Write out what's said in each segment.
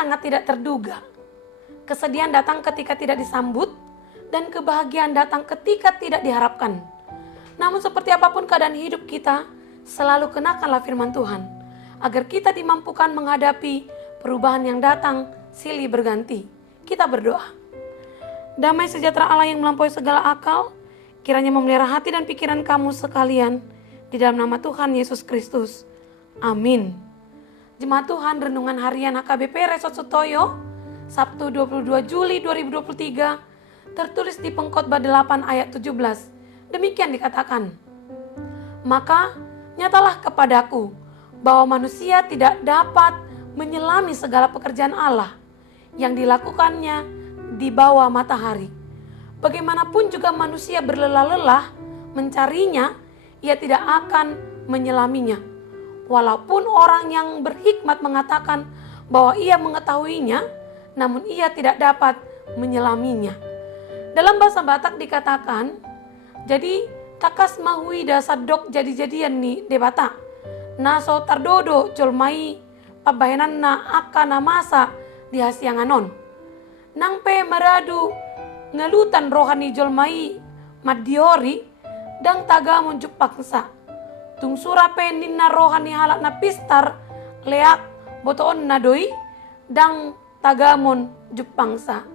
sangat tidak terduga. Kesedihan datang ketika tidak disambut, dan kebahagiaan datang ketika tidak diharapkan. Namun seperti apapun keadaan hidup kita, selalu kenakanlah firman Tuhan, agar kita dimampukan menghadapi perubahan yang datang silih berganti. Kita berdoa. Damai sejahtera Allah yang melampaui segala akal, kiranya memelihara hati dan pikiran kamu sekalian, di dalam nama Tuhan Yesus Kristus. Amin. Jemaat Tuhan, Renungan Harian HKBP Resort Sutoyo, Sabtu 22 Juli 2023, tertulis di Pengkhotbah 8 ayat 17. Demikian dikatakan, maka nyatalah kepadaku bahwa manusia tidak dapat menyelami segala pekerjaan Allah yang dilakukannya di bawah matahari. Bagaimanapun juga manusia berlelah-lelah mencarinya, ia tidak akan menyelaminya. Walaupun orang yang berhikmat mengatakan bahwa ia mengetahuinya, namun ia tidak dapat menyelaminya. Dalam bahasa Batak dikatakan, jadi takas mahui dasar dok jadi-jadian ni debata. Naso tardodo jolmai pabayanan na akana masa di hasianganon. Nangpe maradu ngelutan rohani jolmai madiori dang taga munjuk paksa. Tung surape ninna rohani halak na pistar leak botoon nadoi dang tagamon jupangsa.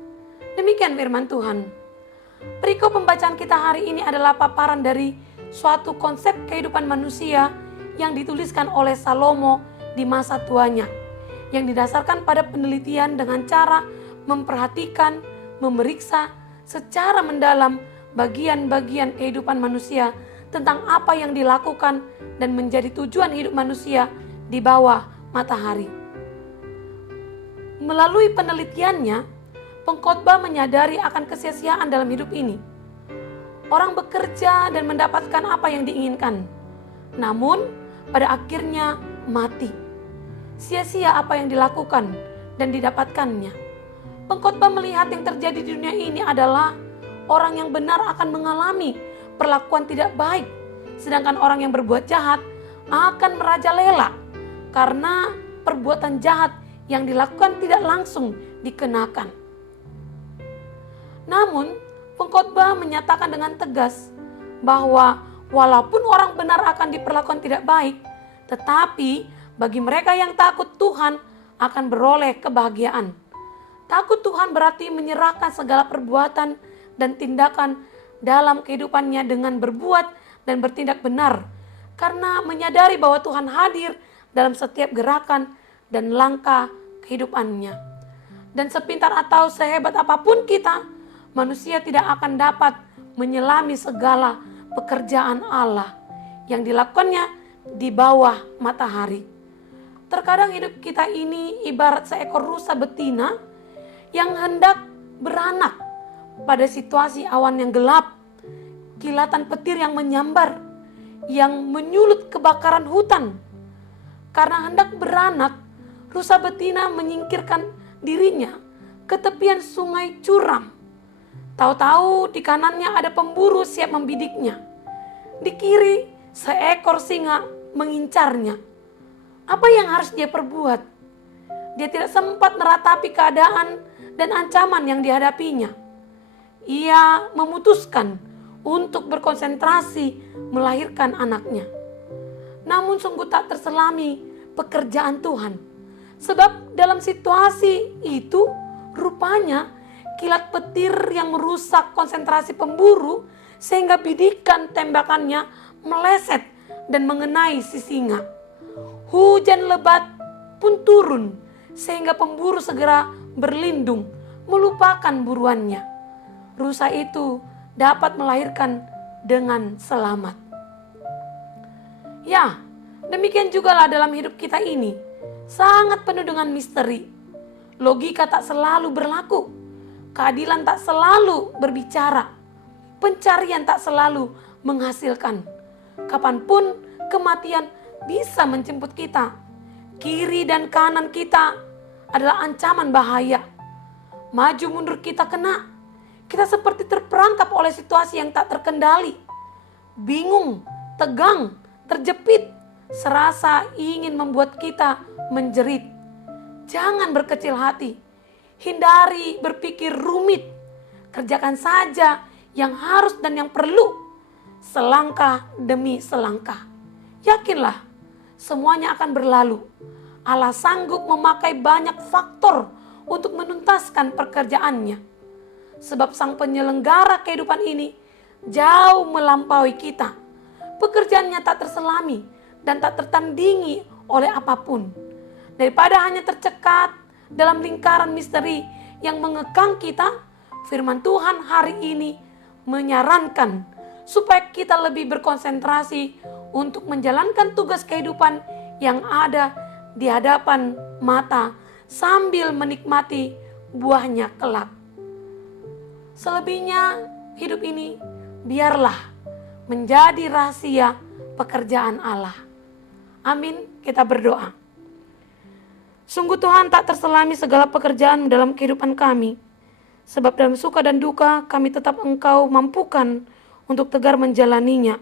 Demikian firman Tuhan. Perikop pembacaan kita hari ini adalah paparan dari suatu konsep kehidupan manusia yang dituliskan oleh Salomo di masa tuanya, yang didasarkan pada penelitian dengan cara memperhatikan, memeriksa secara mendalam bagian-bagian kehidupan manusia tentang apa yang dilakukan dan menjadi tujuan hidup manusia di bawah matahari. Melalui penelitiannya, pengkhotbah menyadari akan kesia-siaan dalam hidup ini. Orang bekerja dan mendapatkan apa yang diinginkan, namun pada akhirnya mati. Sia-sia apa yang dilakukan dan didapatkannya. Pengkhotbah melihat yang terjadi di dunia ini adalah orang yang benar akan mengalami perlakuan tidak baik, sedangkan orang yang berbuat jahat akan merajalela karena perbuatan jahat yang dilakukan tidak langsung dikenakan. Namun, pengkhotbah menyatakan dengan tegas bahwa walaupun orang benar akan diperlakukan tidak baik, tetapi bagi mereka yang takut Tuhan akan beroleh kebahagiaan. Takut Tuhan berarti menyerahkan segala perbuatan dan tindakan dalam kehidupannya dengan berbuat dan bertindak benar, karena menyadari bahwa Tuhan hadir dalam setiap gerakan dan langkah kehidupannya. Dan sepintar atau sehebat apapun kita, manusia tidak akan dapat menyelami segala pekerjaan Allah yang dilakukannya di bawah matahari. Terkadang hidup kita ini ibarat seekor rusa betina yang hendak beranak pada situasi awan yang gelap, kilatan petir yang menyambar, yang menyulut kebakaran hutan. Karena hendak beranak, rusa betina menyingkirkan dirinya ke tepian sungai curam. Tahu-tahu di kanannya ada pemburu siap membidiknya. Di kiri seekor singa mengincarnya. Apa yang harus dia perbuat? Dia tidak sempat meratapi keadaan dan ancaman yang dihadapinya. Ia memutuskan untuk berkonsentrasi melahirkan anaknya. Namun sungguh tak terselami pekerjaan Tuhan. Sebab dalam situasi itu rupanya kilat petir yang merusak konsentrasi pemburu sehingga bidikan tembakannya meleset dan mengenai si singa. Hujan lebat pun turun sehingga pemburu segera berlindung melupakan buruannya. Rusa itu dapat melahirkan dengan selamat. Ya, demikian jugalah dalam hidup kita ini, sangat penuh dengan misteri. Logika tak selalu berlaku. Keadilan tak selalu berbicara. Pencarian tak selalu menghasilkan. Kapanpun kematian bisa menjemput kita. Kiri dan kanan kita adalah ancaman bahaya. Maju mundur kita kena. Kita seperti terperangkap oleh situasi yang tak terkendali. Bingung, tegang, terjepit. Serasa ingin membuat kita menjerit. Jangan berkecil hati. Hindari berpikir rumit. Kerjakan saja yang harus dan yang perlu. Selangkah demi selangkah. Yakinlah, semuanya akan berlalu. Allah sanggup memakai banyak faktor untuk menuntaskan pekerjaannya. Sebab sang penyelenggara kehidupan ini jauh melampaui kita. Pekerjaannya tak terselami dan tak tertandingi oleh apapun. Daripada hanya tercekat dalam lingkaran misteri yang mengekang kita, firman Tuhan hari ini menyarankan supaya kita lebih berkonsentrasi untuk menjalankan tugas kehidupan yang ada di hadapan mata sambil menikmati buahnya kelak. Selebihnya hidup ini biarlah menjadi rahasia pekerjaan Allah. Amin, kita berdoa. Sungguh Tuhan, tak terselami segala pekerjaan dalam kehidupan kami. Sebab dalam suka dan duka kami tetap Engkau mampukan untuk tegar menjalaninya.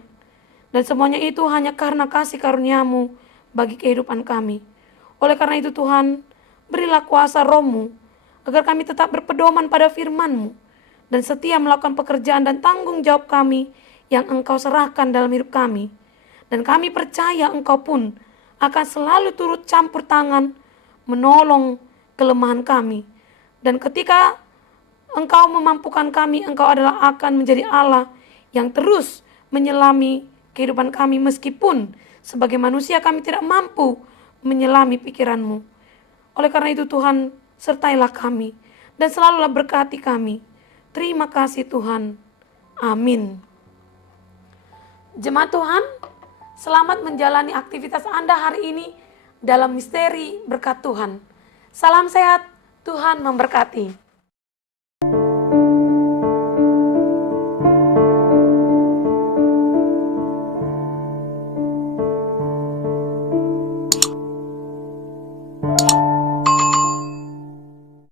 Dan semuanya itu hanya karena kasih karunia-Mu bagi kehidupan kami. Oleh karena itu Tuhan, berilah kuasa Roh-Mu agar kami tetap berpedoman pada firman-Mu dan setia melakukan pekerjaan dan tanggung jawab kami yang Engkau serahkan dalam hidup kami. Dan kami percaya Engkau pun akan selalu turut campur tangan menolong kelemahan kami. Dan ketika Engkau memampukan kami, Engkau adalah akan menjadi Allah yang terus menyelami kehidupan kami meskipun sebagai manusia kami tidak mampu menyelami pikiran-Mu. Oleh karena itu Tuhan, sertailah kami dan selalulah berkati kami. Terima kasih Tuhan. Amin. Jemaat Tuhan, selamat menjalani aktivitas Anda hari ini dalam misteri berkat Tuhan. Salam sehat, Tuhan memberkati.